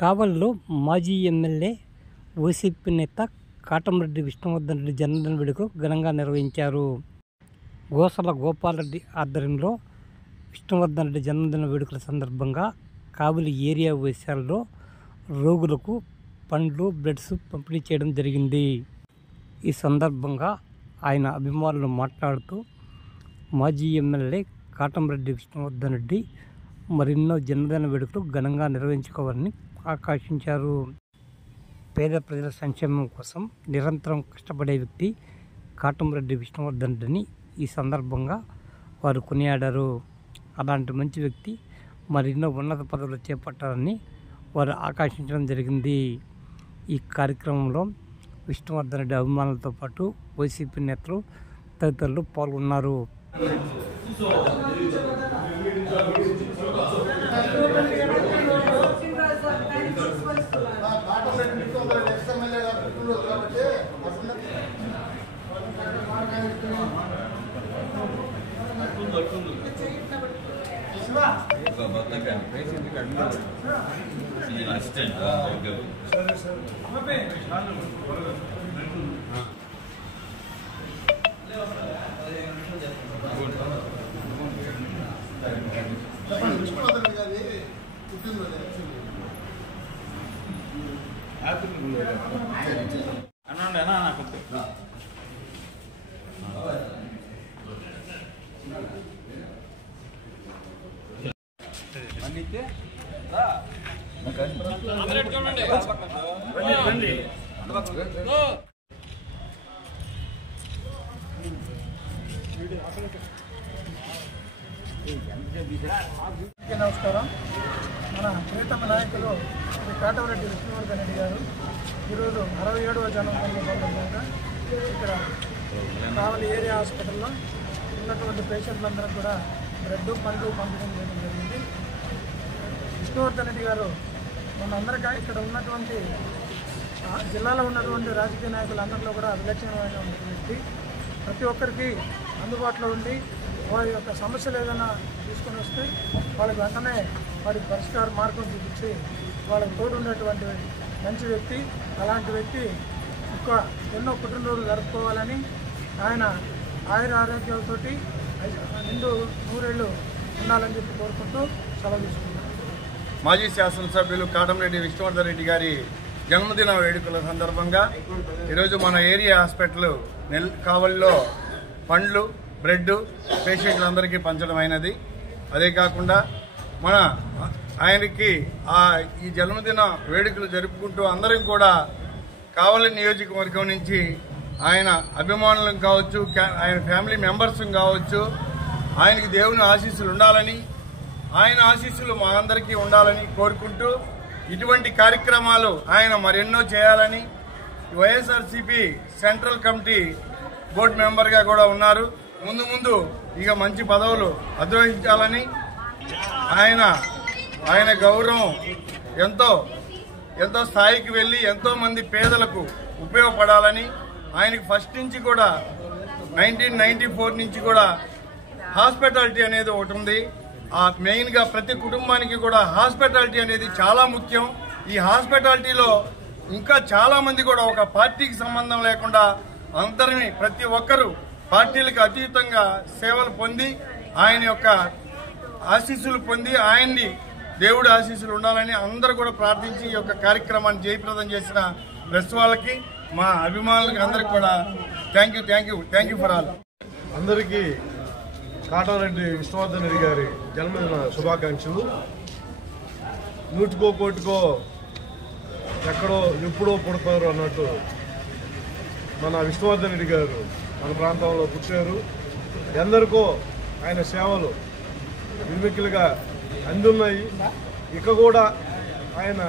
కావలిలో మాజీ MLA YCP నేత కాటంరెడ్డి విష్ణువర్ధన్ రెడ్డి జన్మదిన వేడుకలు ఘనంగా నిర్వహించారు. గోసల గోపాలరెడ్డి ఆధ్వర్యంలో విష్ణువర్ధన్ రెడ్డి జన్మదిన వేడుకల సందర్భంగా కావలి ఏరియా వైద్యశాలలో రోగులకు పండ్లు, బ్రెడ్స్ పంపిణీ చేయడం జరిగింది. ఈ సందర్భంగా ఆయన అభిమానులు మాట్లాడుతూ మాజీ ఎమ్మెల్యే కాటంరెడ్డి విష్ణువర్ధన్ రెడ్డి మరెన్నో జన్మదిన వేడుకలు ఘనంగా నిర్వహించుకోవాలని ఆకాంక్షించారు. పేద ప్రజల సంక్షేమం కోసం నిరంతరం కష్టపడే వ్యక్తి కాటంరెడ్డి విష్ణువర్ధన్ రెడ్డిని ఈ సందర్భంగా వారు కొనియాడారు. అలాంటి మంచి వ్యక్తి మరెన్నో ఉన్నత పదవులు చేపట్టాలని వారు ఆకాంక్షించడం జరిగింది. ఈ కార్యక్రమంలో విష్ణువర్ధన్ రెడ్డి అభిమానులతో పాటు వైసీపీ నేతలు తదితరులు పాల్గొన్నారు. నమస్కారం. మన ప్రియతమ నాయకులు శ్రీ కాటంరెడ్డి విష్ణువర్ధన్ రెడ్డి గారు ఈరోజు 67వ జన్మదిన సందర్భంగా ఇక్కడ కావలి ఏరియా హాస్పిటల్లో ఉన్నటువంటి పేషెంట్లందరూ కూడా బ్రెడ్, పండ్లు పంపిణీ చేయడం జరిగింది. విష్ణువర్ధన్ రెడ్డి గారు మనందరికీ ఇక్కడ ఉన్నటువంటి జిల్లాలో ఉన్నటువంటి రాజకీయ నాయకులందరిలో కూడా విలక్షణమైన వ్యక్తి. ప్రతి ఒక్కరికి అందుబాటులో ఉండి వారి యొక్క సమస్యలు ఏదైనా తీసుకొని వస్తే వాళ్ళకి వెంటనే వారికి పరిష్కార మార్గం చూపించి వాళ్ళకి తోడు ఉండేటువంటి మంచి వ్యక్తి. అలాంటి వ్యక్తి ఎన్నో పుట్టినరోజులు జరుపుకోవాలని, ఆయన ఆయుర ఆరోగ్యాలతో నిండు నూరేళ్ళు ఉండాలని చెప్పి కోరుకుంటూ సెలవు తీసుకున్నాను. మాజీ శాసనసభ్యులు కాటంరెడ్డి విష్ణువర్ధన్ రెడ్డి గారి జన్మదిన వేడుకల సందర్భంగా ఈరోజు మన ఏరియా హాస్పిటల్ కావలిలో పండ్లు, బ్రెడ్ పేషెంట్లందరికీ పంచడం అయినది. అదే కాకుండా మన ఆయనకి ఈ జన్మదిన వేడుకలు జరుపుకుంటూ అందరం కూడా కావలి నియోజకవర్గం నుంచి ఆయన అభిమానులం కావచ్చు, ఆయన ఫ్యామిలీ మెంబర్స్ కావచ్చు, ఆయనకి దేవుని ఆశీస్సులు ఉండాలని, ఆయన ఆశీస్సులు మా అందరికీ ఉండాలని కోరుకుంటూ ఇటువంటి కార్యక్రమాలు ఆయన మరెన్నో చేయాలని వైఎస్ఆర్సీపీ సెంట్రల్ కమిటీ బోర్డు మెంబర్గా కూడా ఉన్నారు. ముందు ముందు ఇక మంచి పదవులు అధిరోహించాలని, ఆయన గౌరవం ఎంతో స్థాయికి వెళ్ళి ఎంతో మంది పేదలకు ఉపయోగపడాలని, ఆయనకి ఫస్ట్ నుంచి కూడా 1994 నుంచి కూడా హాస్పిటాలిటీ అనేది ఒకటి ఉంది. మెయిన్గా ప్రతి కుటుంబానికి కూడా హాస్పిటాలిటీ అనేది చాలా ముఖ్యం. ఈ హాస్పిటాలిటీలో ఇంకా చాలా మంది కూడా ఒక పార్టీకి సంబంధం లేకుండా అందరినీ ప్రతి ఒక్కరూ పార్టీలకు అతీతంగా సేవలు పొంది ఆయన యొక్క ఆశీస్సులు పొంది ఆయన్ని దేవుడి ఆశీస్సులు ఉండాలని అందరూ కూడా ప్రార్థించి ఈ యొక్క కార్యక్రమాన్ని జయప్రదం చేసిన ప్రెస్ వాళ్ళకి, మా అభిమానులకి అందరికి కూడా థ్యాంక్ యూ ఫర్ ఆల్. అందరికీ కాటంరెడ్డి విష్ణువర్ధన్ రెడ్డి గారి జన్మదిన శుభాకాంక్షలు. నూటికో కోటికో ఎక్కడో ఎప్పుడో పుడతారు అన్నట్టు మన విష్ణువర్ధన్ రెడ్డి గారు మన ప్రాంతంలో పుట్టారు. ఎందరికో ఆయన సేవలు నిర్మిక్కులుగా అందున్నాయి. ఇక కూడా ఆయన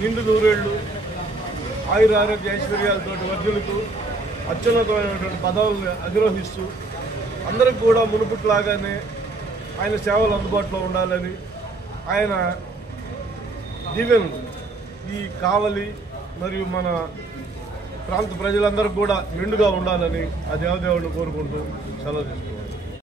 నిండు నూరేళ్లు ఆయుర ఆరోగ్య ఐశ్వర్యాలతో వర్జులకు అత్యున్నతమైనటువంటి పదవులను అధిరోహిస్తూ అందరికి కూడా మునుపుట్లాగానే ఆయన సేవలు అందుబాటులో ఉండాలని, ఆయన దీవెనలు ఈ కావలి మరియు మన ప్రాంత ప్రజలందరికీ కూడా మెండుగా ఉండాలని ఆ దేవదేవుడిని కోరుకుంటూ సెలవు తీసుకున్నాను.